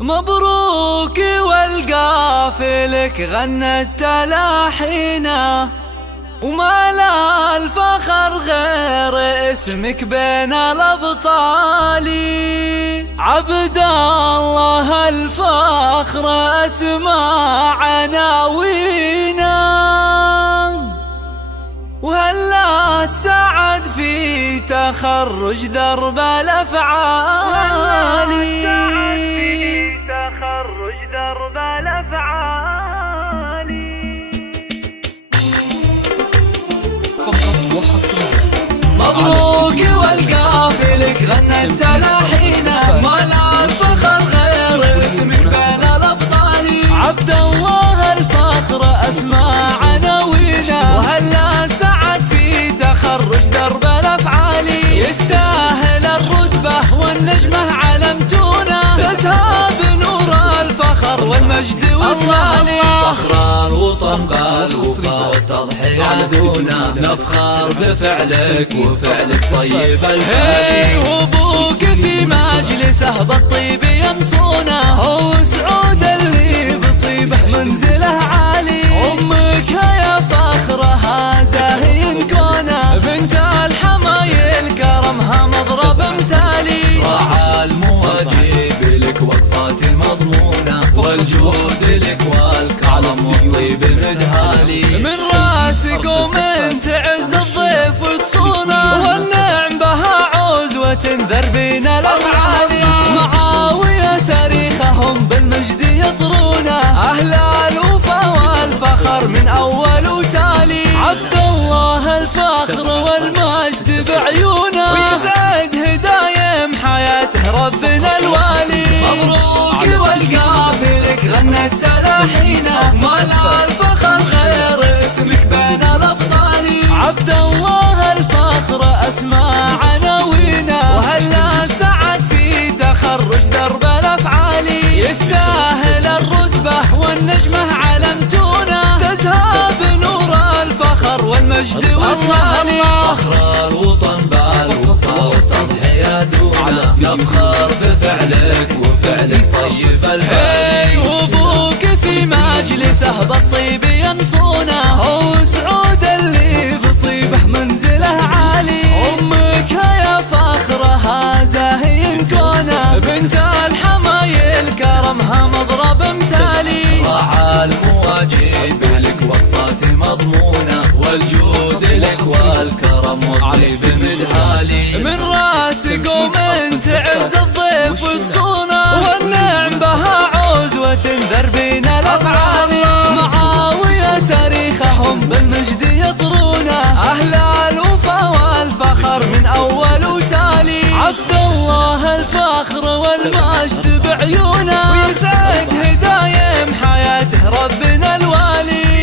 مبروك والقافلك غنت تلاحينا، وما لا الفخر غير اسمك بين الأبطال. عبد الله الفخر أسمى عناوينا، وهلا السعد في تخرج درب الأفعال. مبروك والقافلك غنت تلاحينا، ما لا الفخر غير اسمك بين الأبطال. عبد الله الفخر أسمى عناوينا، وهلا سعد في تخرج درب الأفعال. يستاهل الرتبة والنجمة علمتونا، تزهى بنور الفخر والمجد والتالي. فخر الوطن بالوفا والتضحية دونا، نفخر بفعلك وفعلك طيب الهادي. وابوك في مجلسه بالطيب ينصونا، هو سعود اللي بطيبه منزله عالي. امك يا فخرها زاهين كونه، بنت الحمايل كرمها مضرب مثالي. راعى المواجب لك وقفات مضمونه، والجود لك والكرم والطيب مدهالي. من راسك ومن تعز الضيف وتصونه، والنعم بها عوزوة تنذر بين الأفعال. معاوية تاريخهم بالمجد يطرونه، أهل الوفا والفخر من أول وتالي. عبد الله الفخر والمجد بعيونه، ويسعد هدايم حياته ربنا الوالي. مبروك والقافلك غنت تلاحينا، ما لا الفخر غير اسمك بين الأبطال. عبد الله الفخر أسمى عناوينا، وهلا سعد في تخرج درب الأفعال. يستاهل الرتبة والنجمة علمتونا، تزهى بنور الفخر والمجد والتالي. فخر الوطن بالوفا والتضحية دونا، نفخر بفعلك وفعلك طيب الهادي. وابوك في مجلسه بالطيب ينصونا، هو سعود اللي بطيبه منزله عالي. امك يا فخرها زاهين كونه، بنت الحمايل كرمها مضرب مثالي. راعى المواجب لك وقفات مضمونه، والجود لك والكرم والطيب مدهالي. من راسك ومن تعز الضيف وتصونه، والنعم بها عوزوة تنذر بين الأفعال. معاوية تاريخهم بالمجد يطرونه، أهل الوفا والفخر من أول وتالي. عبد الله الفخر والمجد بعيونه، ويسعد هدايم حياته ربنا الوالي.